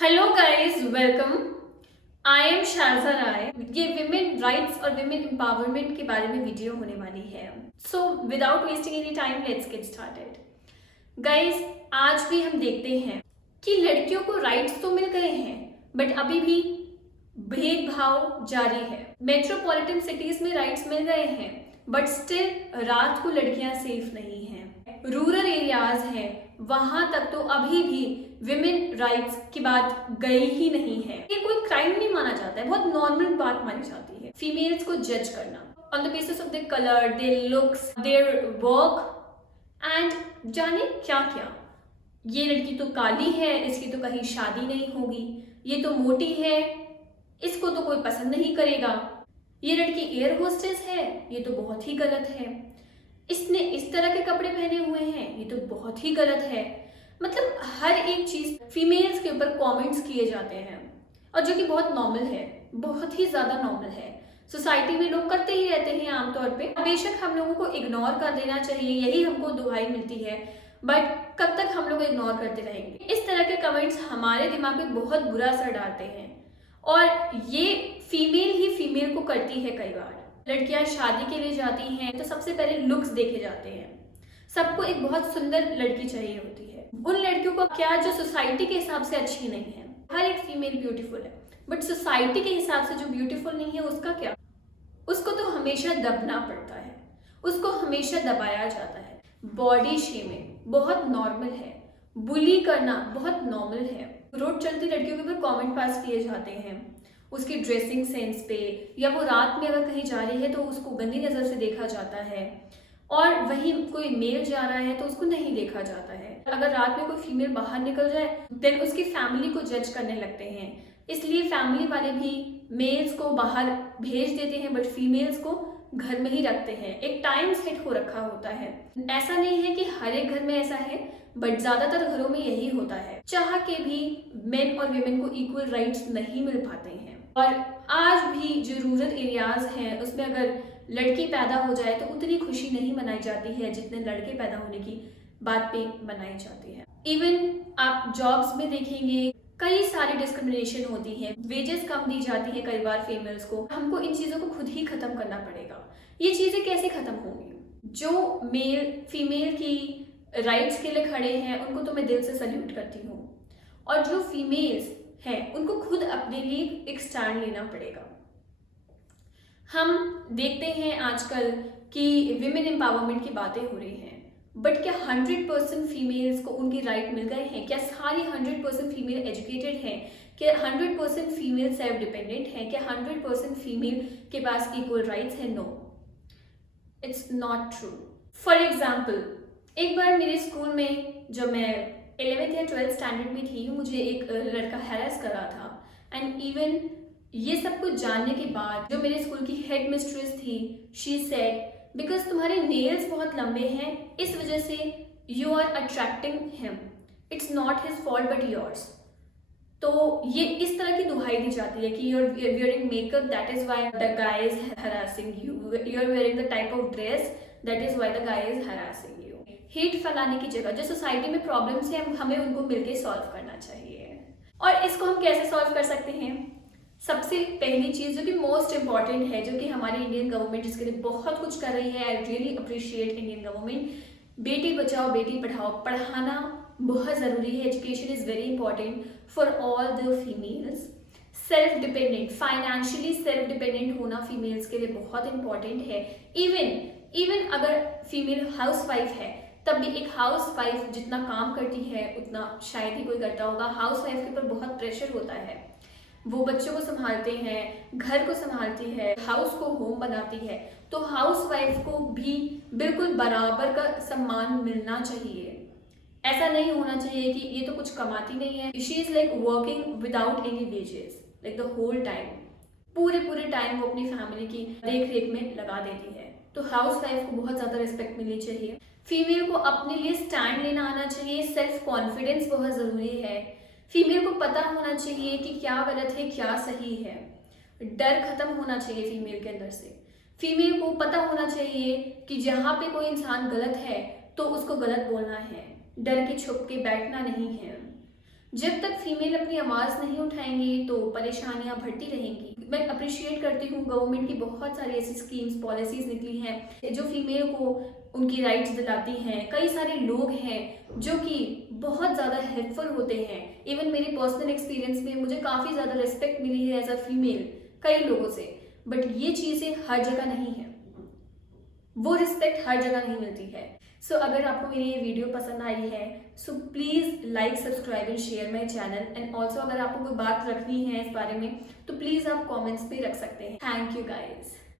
Hello guys, welcome. I am Sharja Rai. ये women rights और women empowerment के बारे में वीडियो होने वाली है। So without wasting any time, let's get started. Guys, आज भी हम देखते हैं कि लड़कियों को राइट्स तो मिल गए हैं, बट अभी भी भेदभाव जारी है। मेट्रोपॉलिटन सिटीज में राइट्स मिल गए हैं, बट स्टिल रात को लड़कियां सेफ नहीं हैं। रूरल एरियाज हैं, वहां तक तो अभी भी विमेन राइट्स की बात गई ही नहीं है। ये कोई क्राइम नहीं माना जाता है, बहुत नॉर्मल बात मानी जाती है फीमेल्स को जज करना on the basis of their colour, there looks, their work and जाने क्या क्या। ये लड़की तो काली है, इसकी तो कहीं शादी नहीं होगी। ये तो मोटी है, इसको तो कोई पसंद नहीं करेगा। ये लड़की एयर होस्टेस है, ये तो बहुत ही गलत है। इसने इस तरह के कपड़े पहने हुए हैं, ये तो बहुत ही गलत है। मतलब हर एक चीज फीमेल्स के ऊपर कमेंट्स किए जाते हैं, और जो कि बहुत नॉर्मल है, बहुत ही ज्यादा नॉर्मल है। सोसाइटी में लोग करते ही रहते हैं आमतौर पे। बेशक हम लोगों को इग्नोर कर देना चाहिए, यही हमको दुहाई मिलती है, बट कब तक हम लोग इग्नोर करते रहेंगे। इस तरह के कमेंट्स हमारे दिमाग पे बहुत बुरा असर डालते हैं, और ये फीमेल ही फीमेल को करती है। कई बार लड़कियां शादी के लिए जाती हैं तो सबसे पहले लुक्स देखे जाते हैं। सबको एक बहुत सुंदर लड़की चाहिए होती है। उन लड़कियों को क्या जो सोसाइटी के हिसाब से अच्छी नहीं है। हर एक फीमेल ब्यूटीफुल है, बट सोसाइटी के हिसाब से जो ब्यूटीफुल नहीं है उसका क्या? उसको तो हमेशा दबना पड़ता है, उसको हमेशा दबाया जाता है। बॉडी शेमिंग बहुत नॉर्मल है, बुली करना बहुत नॉर्मल है। रोड चलती लड़कियों के ऊपर कमेंट पास किए जाते हैं उसकी ड्रेसिंग सेंस पे, या वो रात में अगर कहीं जा रही है तो उसको गंदी नज़र से देखा जाता है, और वहीं कोई मेल जा रहा है तो उसको नहीं देखा जाता है। अगर रात में कोई फीमेल बाहर निकल जाए देन उसकी फैमिली को जज करने लगते हैं, इसलिए फैमिली वाले भी मेल्स को बाहर भेज देते हैं, बट फीमेल्स को घर में ही रखते हैं। एक टाइम सेट हो रखा होता है। ऐसा नहीं है कि हर एक घर में ऐसा है, बट ज्यादातर घरों में यही होता है। चाह के भी मेन और विमेन को इक्वल राइट्स नहीं मिल पाते हैं। और आज भी जो रूरल एरियाज हैं उसमें अगर लड़की पैदा हो जाए तो उतनी खुशी नहीं मनाई जाती है जितने लड़के पैदा होने की बात पे मनाई जाती है। इवन आप जॉब्स में देखेंगे कई सारी डिस्क्रिमिनेशन होती है, वेजेस कम दी जाती है कई बार फीमेल्स को। हमको इन चीजों को खुद ही खत्म करना पड़ेगा। ये चीजें कैसे खत्म होंगी? जो मेल फीमेल की राइट्स के लिए खड़े हैं उनको तो मैं दिल से सल्यूट करती हूँ, और जो फीमेल्स हैं उनको खुद अपने लिए एक स्टैंड लेना पड़ेगा। हम देखते हैं आजकल कि विमेन एम्पावरमेंट की बातें हो रही हैं, बट क्या 100% फीमेल्स को उनकी राइट मिल गए हैं? क्या सारी 100% फीमेल एजुकेटेड हैं? क्या 100% फीमेल सेल्फ डिपेंडेंट हैं? क्या 100% फीमेल के पास इक्वल राइट्स हैं? No, it's not true. For example, एक बार मेरे स्कूल में जब मैं 11th या 12th स्टैंडर्ड में थी, मुझे एक लड़का हैरेस करा था। एंड इवन ये सब कुछ जानने के बाद जो मेरे स्कूल की हेड मिस्ट्रेस थी, शी सेड बिकॉज तुम्हारे नेल्स बहुत लंबे हैं इस वजह से you are attracting him, it's not his fault but yours. तो ये इस तरह की दुहाई दी जाती है कि you are wearing makeup, that is why the guy is harassing you, you are wearing the type of dress, that is why the guy is harassing you. Hate फैलाने की जगह जो सोसाइटी में प्रॉब्लम्स है हमें उनको मिलके सॉल्व करना चाहिए। और इसको हम कैसे सॉल्व कर सकते हैं? सबसे पहली चीज जो कि मोस्ट इंपॉर्टेंट है, जो कि हमारी इंडियन गवर्नमेंट इसके लिए बहुत कुछ कर रही है, I really appreciate Indian government, Beti Bachao Beti Padhao. पढ़ाना बहुत जरूरी है, education is very important for all the females. Self dependent, financially self dependent होना फीमेल्स के लिए बहुत इंपॉर्टेंट है। इवन अगर फीमेल हाउस वाइफ है तब भी एक हाउस वाइफ जितना काम करती है उतना शायद ही कोई करता होगा। हाउस वाइफ के ऊपर बहुत प्रेशर होता है, वो बच्चों को संभालते हैं, घर को संभालती है, हाउस को होम बनाती है। तो हाउस वाइफ को भी बिल्कुल बराबर का सम्मान मिलना चाहिए। ऐसा नहीं होना चाहिए कि ये तो कुछ कमाती नहीं है, she is like working without any wages like the whole time, पूरे टाइम वो अपनी फैमिली की देख रेख में लगा देती है। तो हाउस वाइफ को बहुत ज्यादा रिस्पेक्ट मिलनी चाहिए। फीमेल को अपने लिए स्टैंड लेना आना चाहिए। सेल्फ कॉन्फिडेंस बहुत जरूरी है। फीमेल को पता होना चाहिए कि क्या गलत है क्या सही है। डर खत्म होना चाहिए फीमेल के अंदर से। फीमेल को पता होना चाहिए कि जहाँ पे कोई इंसान गलत है तो उसको गलत बोलना है, डर के छुप के बैठना नहीं है। जब तक फीमेल अपनी आवाज़ नहीं उठाएंगी तो परेशानियां बढ़ती रहेंगी। मैं अप्रिशिएट करती हूँ गवर्नमेंट की बहुत सारी ऐसी स्कीम्स पॉलिसीज निकली हैं जो फीमेल को उनकी राइट्स दिलाती हैं। कई सारे लोग हैं जो कि बहुत ज़्यादा हेल्पफुल होते हैं। इवन मेरे पर्सनल एक्सपीरियंस में मुझे काफ़ी ज़्यादा रिस्पेक्ट मिली है एज अ फीमेल कई लोगों से। बट ये चीज़ें हर जगह नहीं है, वो रिस्पेक्ट हर जगह नहीं मिलती है। सो अगर आपको मेरी ये वीडियो पसंद आई है so please like, subscribe and share my channel. And also अगर आपको कोई बात रखनी है इस बारे में तो प्लीज़ आप कमेंट्स पे रख सकते हैं। Thank you guys.